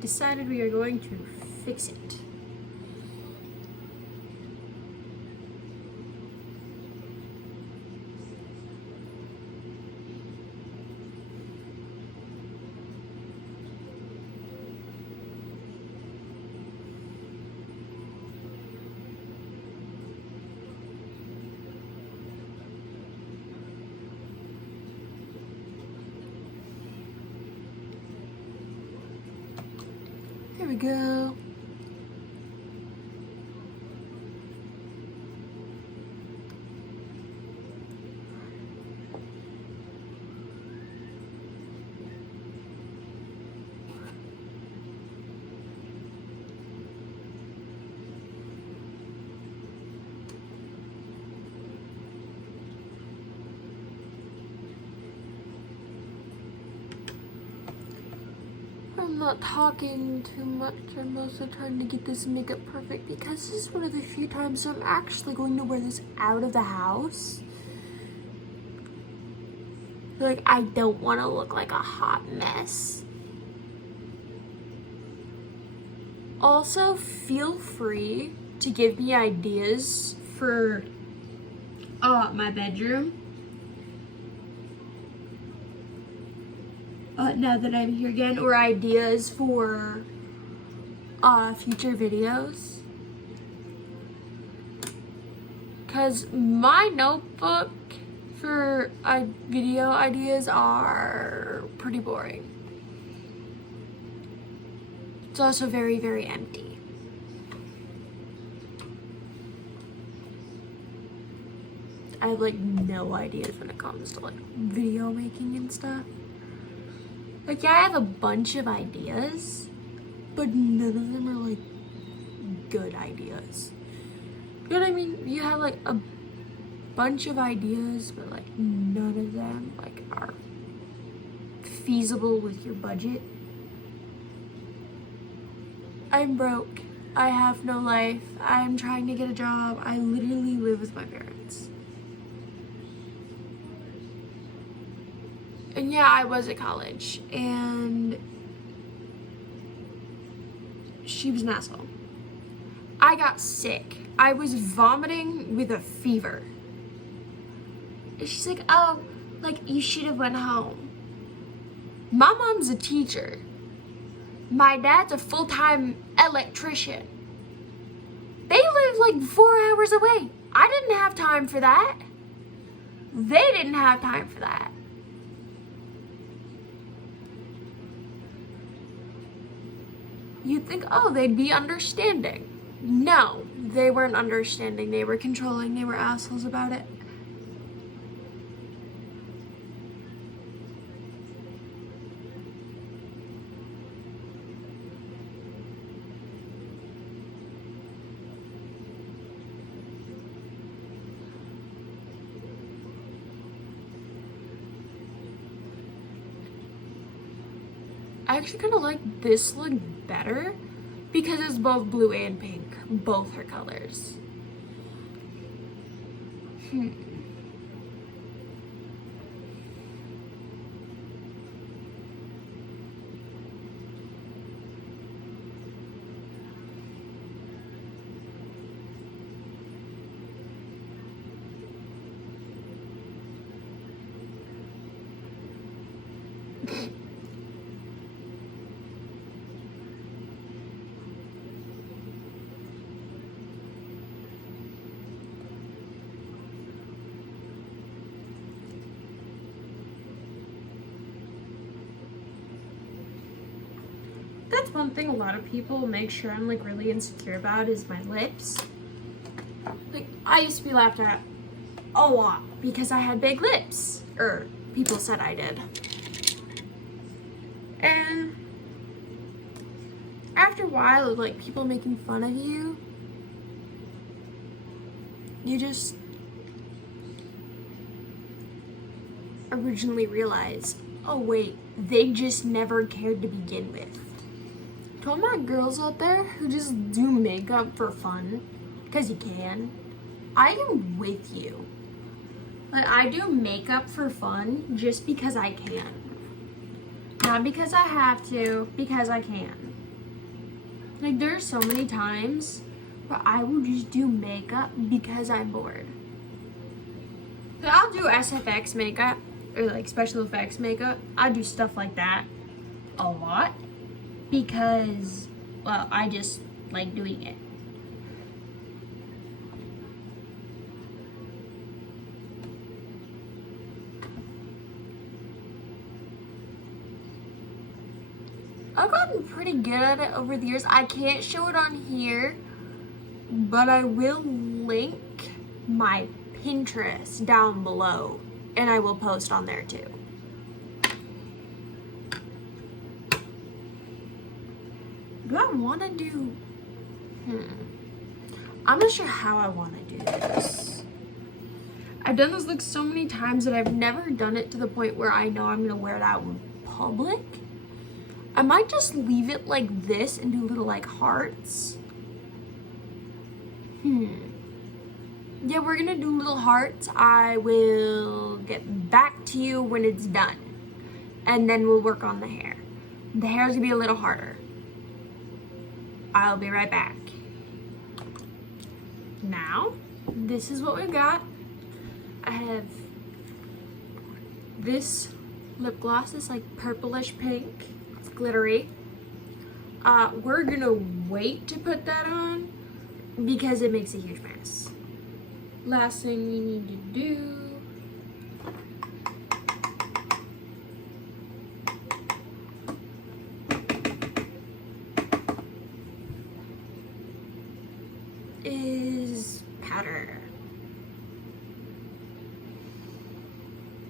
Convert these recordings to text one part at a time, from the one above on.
decided we are going to fix it. There we go. I'm not talking too much. I'm also trying to get this makeup perfect because this is one of the few times I'm actually going to wear this out of the house. Like, I don't want to look like a hot mess. Also, feel free to give me ideas for my bedroom. Now that I'm here again, or ideas for future videos. Cause my notebook for video ideas are pretty boring. It's also very, very empty. I have like no ideas when it comes to like video making and stuff. Like, yeah, I have a bunch of ideas, but none of them are, like, good ideas. You know what I mean? You have, like, a bunch of ideas, but, like, none of them, like, are feasible with your budget. I'm broke. I have no life. I'm trying to get a job. I literally live with my parents. And yeah, I was at college, and she was an asshole. I got sick. I was vomiting with a fever. And she's like, oh, like, you should have went home. My mom's a teacher. My dad's a full-time electrician. They live like 4 hours away. I didn't have time for that. They didn't have time for that. You'd think, oh, they'd be understanding. No, they weren't understanding. They were controlling. They were assholes about it. I actually kind of like this look better because it's both blue and pink. Both her colors. That's one thing a lot of people make sure I'm like really insecure about is my lips. Like, I used to be laughed at a lot because I had big lips, or people said I did. And after a while of like people making fun of you, you just originally realize, oh wait, they just never cared to begin with. To all my girls out there who just do makeup for fun, because you can, I am with you. Like, I do makeup for fun just because I can. Not because I have to, because I can. Like, there are so many times where I will just do makeup because I'm bored. So I'll do SFX makeup, or like special effects makeup. I do stuff like that a lot because, well, I just like doing it. I've gotten pretty good at it over the years. I can't show it on here, but I will link my Pinterest down below, and I will post on there too. Do I want to do, I'm not sure how I want to do this. I've done this look so many times that I've never done it to the point where I know I'm going to wear it out in public. I might just leave it like this and do little like hearts. Yeah, we're gonna do little hearts. I will get back to you when it's done. And then we'll work on the hair. The hair's gonna be a little harder. I'll be right back. Now, this is what we've got. I have this lip gloss. It's like purplish pink. It's glittery. We're gonna wait to put that on because it makes a huge mess. Last thing we need to do is powder.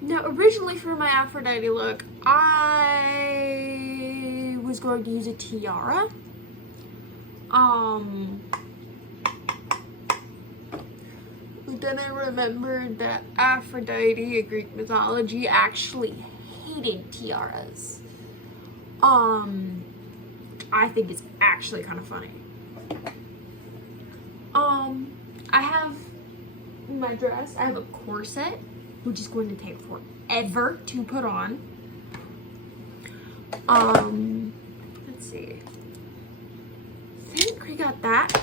Now, originally for my Aphrodite look, I was going to use a tiara. But then I remembered that Aphrodite, in Greek mythology, actually hated tiaras. I think it's actually kind of funny. I have my dress. I have a corset, which is going to take forever to put on. Let's see. I think we got that.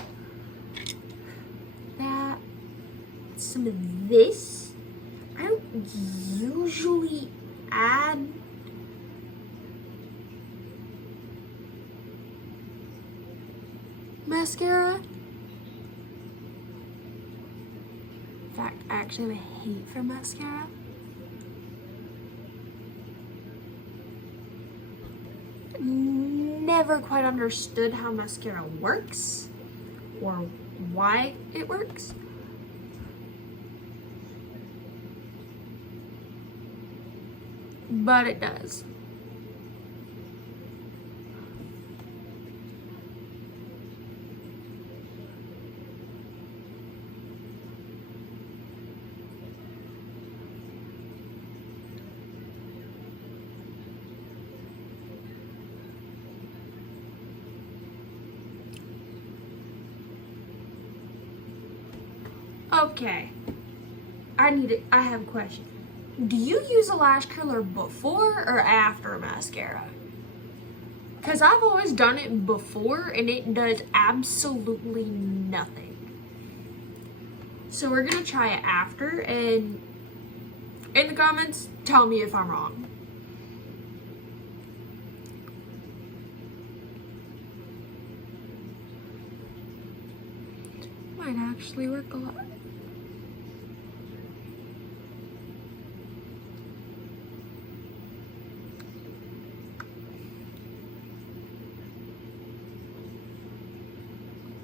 Some of this. I don't usually add mascara. In fact, I actually have a hate for mascara. Never quite understood how mascara works or why it works. But it does. Okay. I have a question. Do you use a lash curler before or after mascara? Because I've always done it before and it does absolutely nothing. So we're going to try it after, and in the comments, tell me if I'm wrong. Might actually work a lot.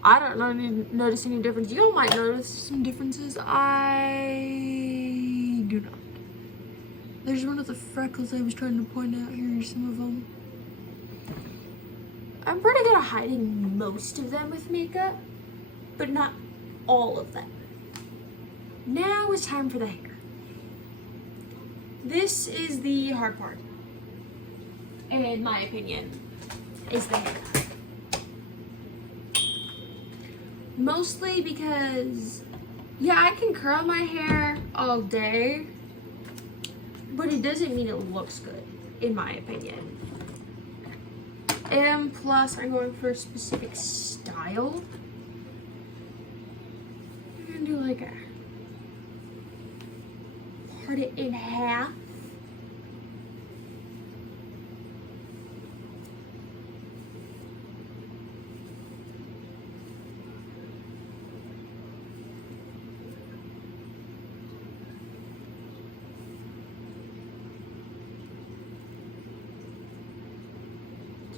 I don't notice any difference. You all might notice some differences. I do not. There's one of the freckles I was trying to point out here, some of them. I'm pretty good at hiding most of them with makeup, but not all of them. Now it's time for the hair. This is the hard part, in my opinion, is the hair. Mostly because, yeah, I can curl my hair all day, but it doesn't mean it looks good, in my opinion. And plus, I'm going for a specific style. I'm gonna do like a part it in half.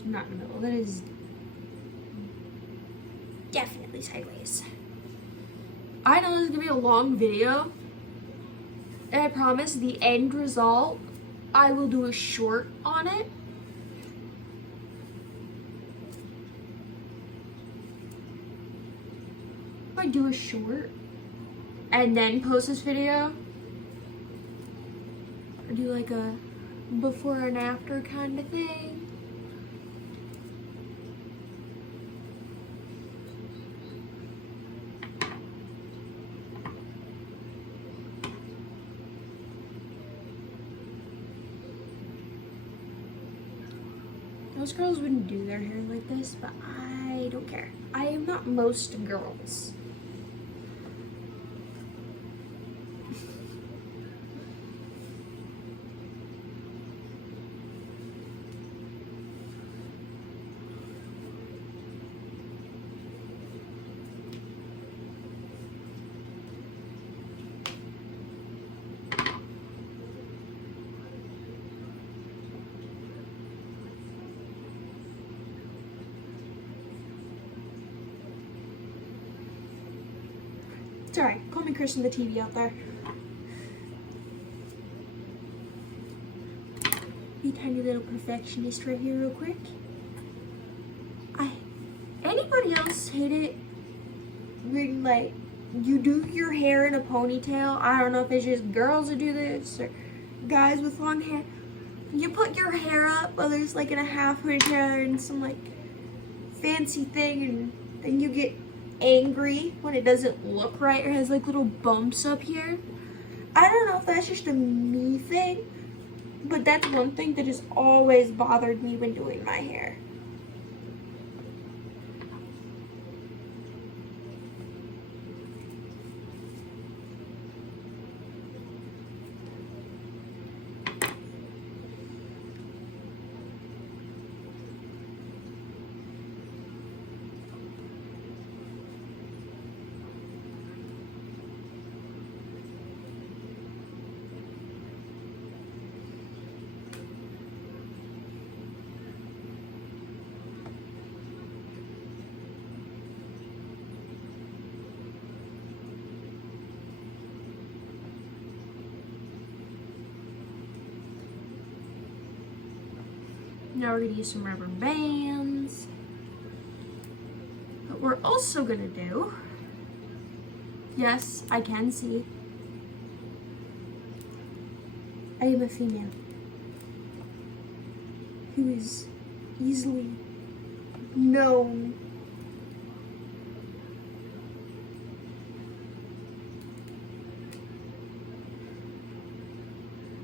Not in the middle. That is definitely sideways. I know this is gonna be a long video, and I promise the end result, I will do a short on it. If I do a short and then post this video, or do like a before and after kind of thing. Most girls wouldn't do their hair like this, but I don't care. I am not most girls. It's alright, call me Kristen the TV out there. Be tiny little perfectionist right here real quick. Anybody else hate it when like you do your hair in a ponytail? I don't know if it's just girls that do this or guys with long hair. You put your hair up, whether it's like in a half ponytail and some like fancy thing, and then you get angry when it doesn't look right or has like little bumps up here. I don't know if that's just a me thing, but that's one thing that has always bothered me when doing my hair. Now we're gonna use some rubber bands. But we're also gonna do, yes, I can see, I am a female who is easily known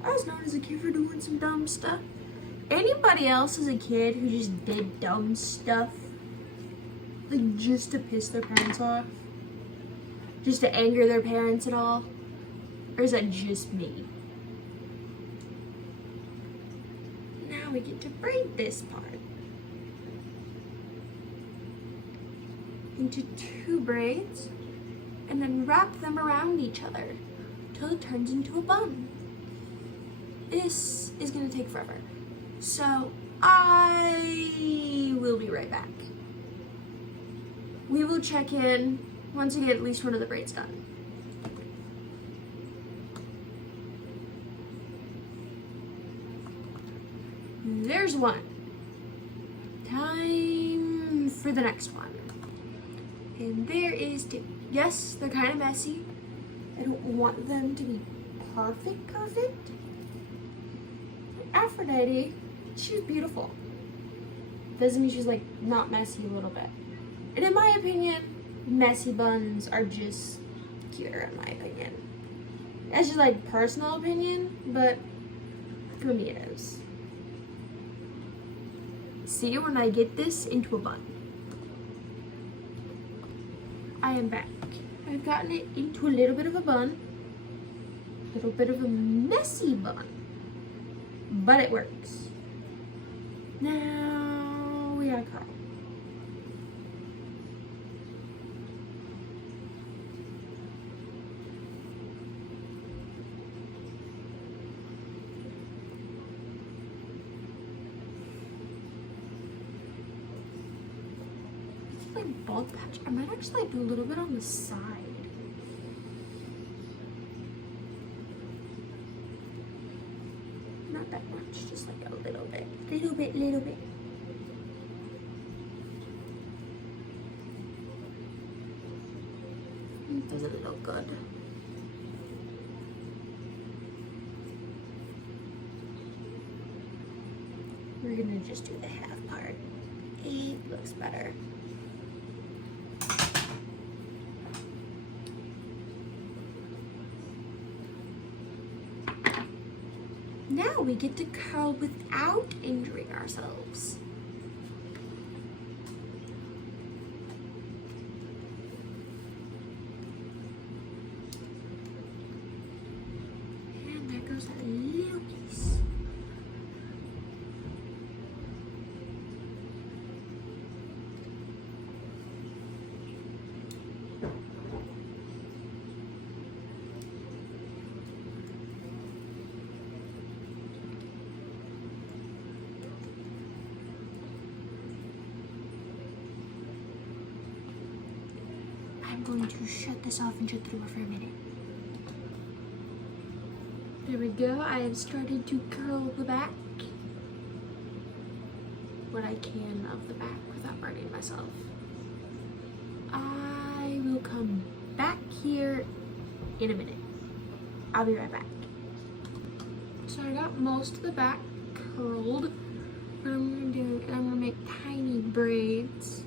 I was known as a kid for doing some dumb stuff. Anybody else as a kid who just did dumb stuff, like just to piss their parents off? Just to anger their parents and all? Or is that just me? Now we get to braid this part into 2 braids and then wrap them around each other till it turns into a bun. This is gonna take forever. So I will be right back. We will check in once we get at least one of the braids done. There's one. Time for the next one. And there is 2. Yes, they're kind of messy. I don't want them to be perfect. Aphrodite, she's beautiful. Doesn't mean she's like not messy a little bit. And in my opinion, messy buns are just cuter in my opinion. That's just like personal opinion, but for me it is. see when I get this into a bun. I am back. I've gotten it into a little bit of a bun. A little bit of a messy bun. But it works. Now we gotta curl. Like bald patch. I might actually do a little bit on the side. Not that much, just like a little bit. Little bit. It doesn't look good. We're gonna just do the half part. It looks better. Now we get to curl without injuring ourselves. And there goes that little piece. I'm going to shut this off and shut the door for a minute. There we go. I have started to curl the back. What I can of the back without burning myself. I will come back here in a minute. I'll be right back. So I got most of the back curled. What I'm gonna do is I'm gonna make tiny braids.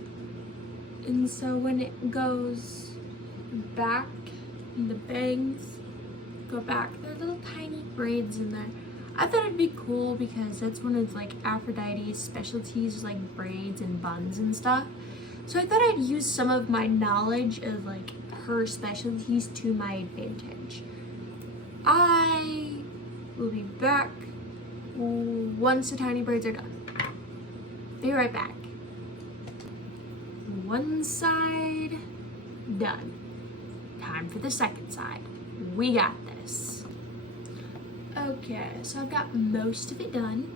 And so when it goes back, the bangs go back, there are little tiny braids in there. I thought it'd be cool because that's one of like Aphrodite's specialties, like braids and buns and stuff. So I thought I'd use some of my knowledge of like her specialties to my advantage. I will be back once the tiny braids are done. Be right back. One side done. Time for the second side. We got this. Okay, so I've got most of it done.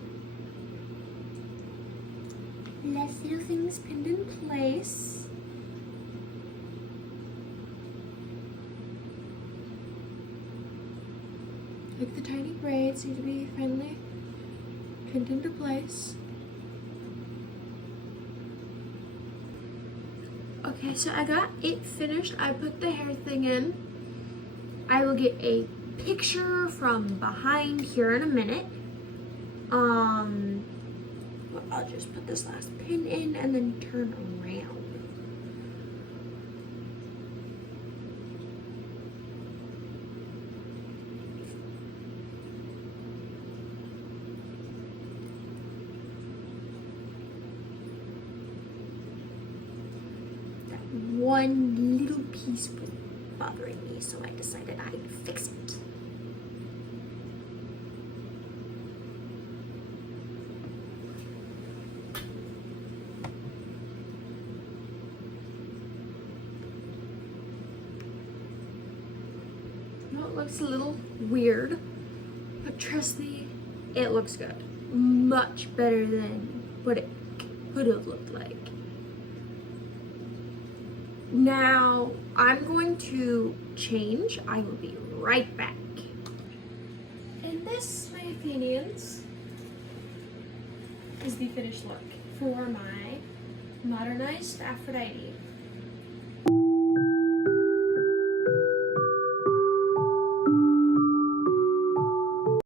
Last little things pinned in place. Like the tiny braids need to be finally pinned into place. Okay, so I got it finished. I put the hair thing in. I will get a picture from behind here in a minute. I'll just put this last pin in and then turn around. One little piece was bothering me, so I decided I'd fix it. I know it looks a little weird, but trust me, it looks good. Much better than what it could have looked like. Now, I'm going to change. I will be right back. And this, my opinions, is the finished look for my modernized Aphrodite.